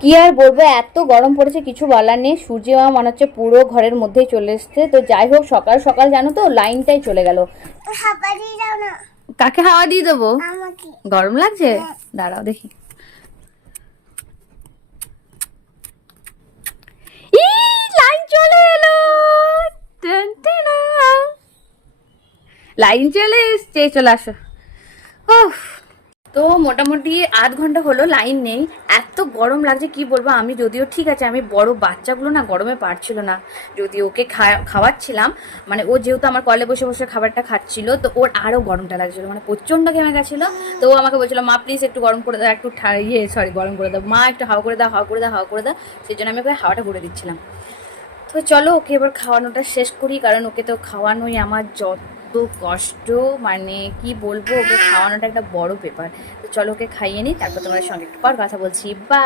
কি আর বলবো, এত গরম পড়েছে কিছু বলার নেই। সূর্য মামা মনে হচ্ছে পুরো ঘরের মধ্যেই চলে এসছে। তো যাই হোক, সকাল সকাল জানো তো লাইনটাই চলে গেল। কাকে হাওয়া দিয়ে দেবো? গরম লাগছে, দাঁড়াও দেখি। লাইন চলে এলো, লাইন চলে এসছে, চলে আসো। তো মোটামুটি আধ ঘন্টা হলো লাইন নেই। এত গরম লাগছে কি বলবো। আমি যদিও ঠিক আছে, আমি বড় বাচ্চাগুলো না গরমে পারছিল না, যদি ওকে খাওয়াচ্ছিলাম, মানে ও যেহেতু আমার কলে বসে বসে খাবারটা খাচ্ছিল, তো ওর আরো গরমটা লাগছিল, মানে প্রচন্ড ঘেমে গেছিল। তো ও আমাকে বলছিল, মা প্লিজ একটু গরম করে দাও, একটু গরম করে দাও মা, একটু হাওয়া করে দাও, হাওয়া করে দাও, হাওয়া করে দাও। সেই জন্য আমি ওকে হাওয়াটা করে দিচ্ছিলাম। তো চলো ওকে এবার খাওয়ানোটা শেষ করি, কারণ ওকে তো খাওয়ানোই আমার যত কষ্ট, মানে কি বলবো, ওকে খাওয়ানোটা একটা বড় ব্যাপার। তো চলো ওকে খাইয়ে নিই, তারপর তোমার সঙ্গে একটু পর কথা বলছি। বা